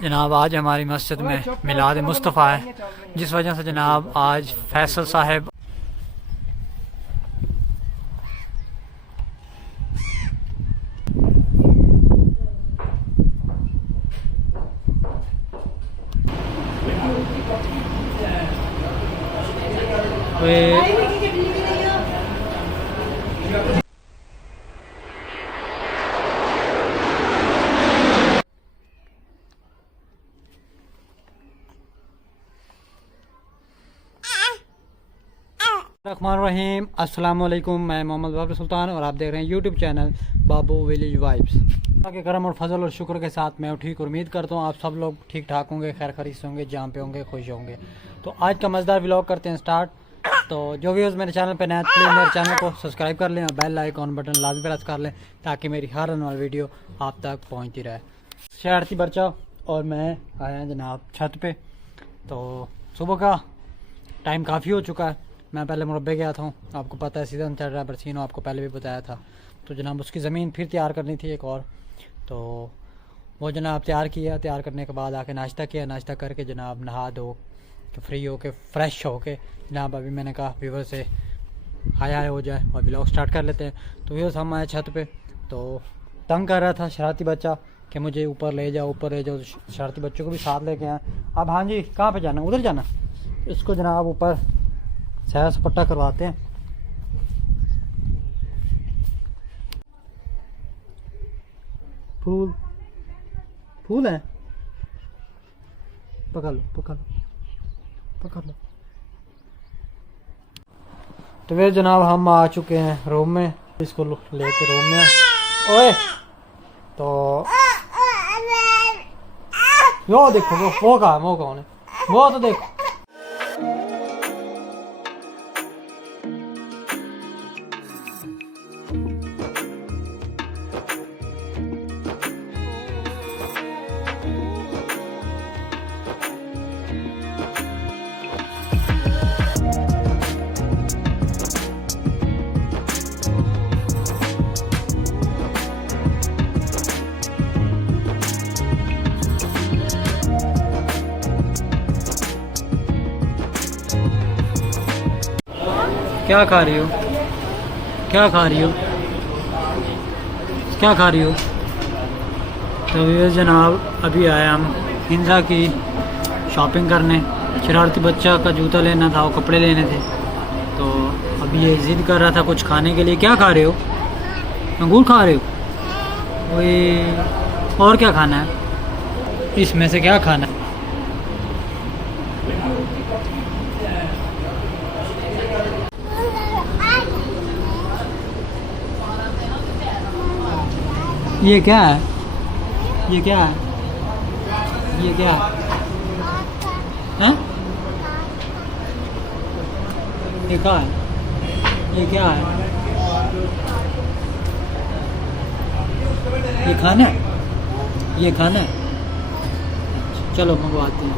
जनाब आज हमारी मस्जिद में मिलाद मुस्तफ़ा है, जिस वजह से जनाब आज फैसल साहब रहीम। अस्सलाम वालेकुम, मैं मोहम्मद बाबर सुल्तान और आप देख रहे हैं यूट्यूब चैनल बाबू विलेज वाइब्स। के करम और फजल और शुक्र के साथ मैं ठीक उम्मीद करता हूँ आप सब लोग ठीक ठाक होंगे, खैर खरीस होंगे, जहाँ पे होंगे खुश होंगे। तो आज का मज़ेदार व्लॉग करते हैं स्टार्ट। तो जो व्यूज़ मेरे चैनल पर नए हैं प्लीज़ मेरे चैनल को सब्सक्राइब कर लें और बेल आइकॉन बटन लाजमी प्रेस कर लें ताकि मेरी हर आने वाली वीडियो आप तक पहुँचती रहे। शरारती बच्चा और मैं आए हैं जनाब छत पे। तो सुबह का टाइम काफ़ी हो चुका है। मैं पहले मुरब्बे गया था, आपको पता है सीज़न चल रहा है बरसीनो, आपको पहले भी बताया था। तो जनाब उसकी ज़मीन फिर तैयार करनी थी एक और, तो वो जनाब तैयार किया। तैयार करने के बाद आके नाश्ता किया, नाश्ता करके जनाब नहा धो के फ्री हो के फ्रेश हो के जनाब अभी मैंने कहा व्यूवर से हाय हाय हो जाए और व्लॉग स्टार्ट कर लेते हैं। तो व्यूअर्स हम आए छत पे, तो तंग कर रहा था शरारती बच्चा कि मुझे ऊपर ले जाओ ऊपर ले जाओ। शरारती बच्चों को भी साथ लेके आए। अब हाँ जी कहाँ पे जाना, उधर जाना। इसको जनाब ऊपर सैर सपट्टा करवाते हैं। फूल फूल है, पकड़ लो पकड़ लो पकड़ लो। तो फिर जनाब हम आ चुके हैं रूम में, इसको लेके रूम में। ओए तो यो देखो वो कहा वो कौन है, वो तो देखो। क्या खा रही हो, क्या खा रही हो, क्या खा रही हो। तो ये जनाब अभी आए हम हिंसा की शॉपिंग करने। शरारती बच्चा का जूता लेना था, वो कपड़े लेने थे। तो अभी ये ज़िद कर रहा था कुछ खाने के लिए। क्या खा रहे हो, अंगूर खा रहे हो। वही और क्या खाना है, इसमें से क्या खाना है। ये क्या है, ये क्या है, ये क्या है, हाँ? ये क्या है, ये क्या है, ये खाना है, ये खाना है। चलो मंगवाते हैं।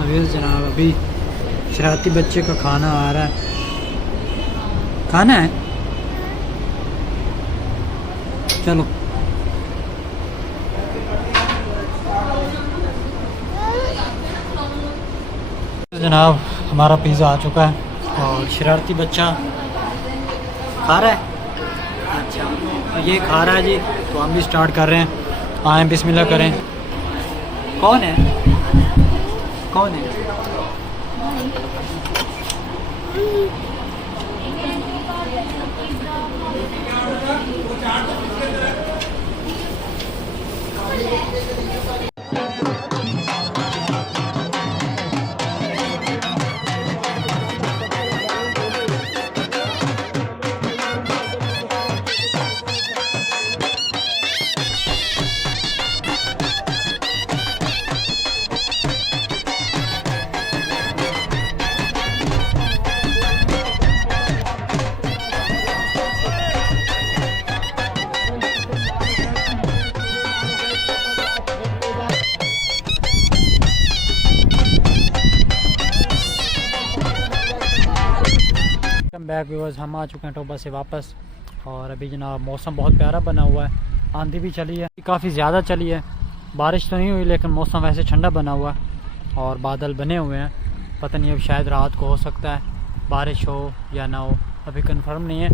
अभी जनाब अभी शरारती बच्चे का खाना आ रहा है, खाना है। चलो जनाब हमारा पिज़्ज़ा आ चुका है और शरारती बच्चा खा रहा है। अच्छा तो ये खा रहा है जी, तो हम भी स्टार्ट कर रहे हैं। आए बिस्मिल्लाह करें। कौन है, कौन है। बैक व्यूअर्स, हम आ चुके हैं टोबा से वापस। और अभी जनाब मौसम बहुत प्यारा बना हुआ है, आंधी भी चली है, काफ़ी ज़्यादा चली है, बारिश तो नहीं हुई लेकिन मौसम वैसे ठंडा बना हुआ है और बादल बने हुए हैं। पता नहीं अब शायद रात को हो सकता है बारिश हो या ना हो, अभी कंफर्म नहीं है।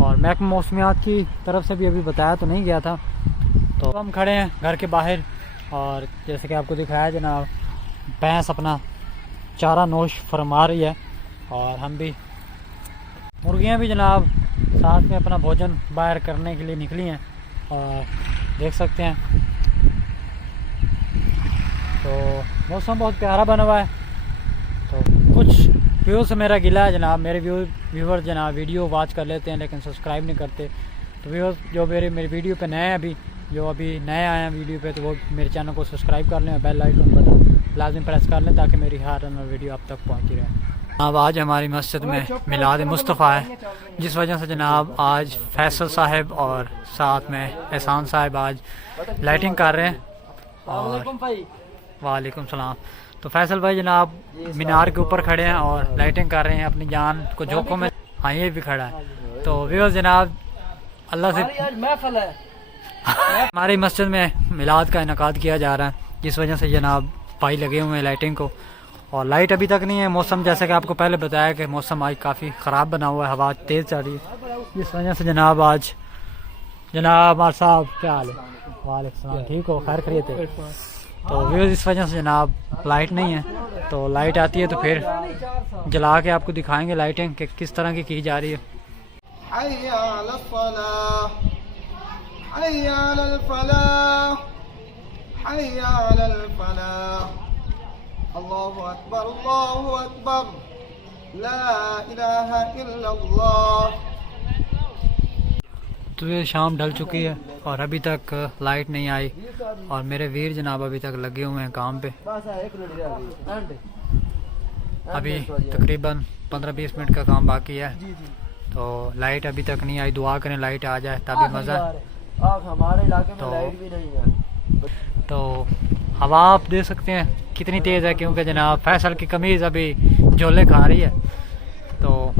और महकमा मौसमियात की तरफ से भी अभी बताया तो नहीं गया था। तो हम खड़े हैं घर के बाहर और जैसे कि आपको दिखाया जनाब भैंस अपना चारा नोश फरमा रही है और हम भी, मुर्गियां भी जनाब साथ में अपना भोजन बाहर करने के लिए निकली हैं। और देख सकते हैं तो मौसम बहुत प्यारा बना हुआ है। तो कुछ व्यूअर्स से मेरा गिला है जनाब, मेरे व्यूअर्स जनाब वीडियो वॉच कर लेते हैं लेकिन सब्सक्राइब नहीं करते। तो व्यूअर्स जो मेरी वीडियो पे नए हैं, अभी नए आए हैं वीडियो पे, तो वो मेरे चैनल को सब्सक्राइब कर लें, बेल आइकन बटन लाजिम प्रेस कर लें ताकि मेरी हर वीडियो आप तक पहुंचती रहे। अब आज हमारी मस्जिद में मिलाद मुस्तफ़ा है, जिस वजह से जनाब आज फैसल साहब और साथ में एहसान साहब आज लाइटिंग कर रहे हैं। और वालेकुम सलाम। तो फैसल भाई जनाब मीनार के ऊपर खड़े हैं और लाइटिंग कर रहे हैं, अपनी जान को जोखों में। हाँ ये भी खड़ा है। तो व्यूअर्स जनाब अल्लाह से महफिल है हमारी मस्जिद में मिलाद का इनकाद किया जा रहा है, जिस वजह से जनाब भाई लगे हुए हैं लाइटिंग को। और लाइट अभी तक नहीं है, मौसम जैसे कि आपको पहले बताया कि मौसम आज काफ़ी ख़राब बना हुआ है, हवा तेज़ चल रही है, जिस वजह से जनाब आज जनाब हमारे साहब क्या हाल है? वालेकुम सलाम, ठीक हो? खैर खैरियत है? तो व्यूअर्स इस वजह से जनाब लाइट नहीं है, तो लाइट आती है तो फिर जला के आपको दिखाएंगे लाइटिंग कि किस तरह की जा रही है। हय्या अलल फलाह, हय्या अलल फलाह, हय्या अलल फलाह। अल्लाहु अकबर, अल्लाहु अकबर, ला इलाहा इल्लल्लाह। तो ये शाम ढल चुकी है और अभी तक लाइट नहीं आई और मेरे वीर जनाब अभी तक लगे हुए हैं काम पे। अभी तकरीबन 15-20 मिनट का काम बाकी है, तो लाइट अभी तक नहीं आई। दुआ करें लाइट आ जाए तभी मज़ा है। हमारे इलाके में लाइट भी नहीं है। तो हवा आप देख सकते हैं कितनी तेज़ है, क्योंकि जनाब फैसल की कमीज़ अभी झोले खा रही है। तो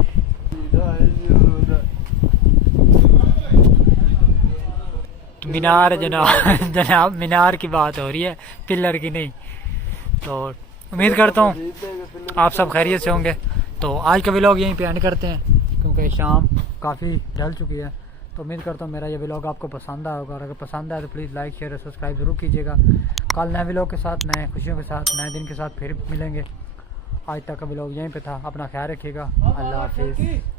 मीनार जनाब मीनार की बात हो रही है, पिलर की नहीं। तो उम्मीद करता हूँ आप सब खैरियत से होंगे। तो आज का व्लॉग यहीं पे एंड करते हैं क्योंकि शाम काफ़ी ढल चुकी है। तो उम्मीद करता हूँ मेरा ये व्लॉग आपको पसंद आया होगा, और अगर पसंद आए तो प्लीज़ लाइक शेयर और सब्सक्राइब ज़रूर कीजिएगा। कल नए व्लॉग के साथ, नए खुशियों के साथ, नए दिन के साथ फिर मिलेंगे। आज तक का व्लॉग यहीं पे था। अपना ख्याल रखिएगा। अल्लाह हाफिज़।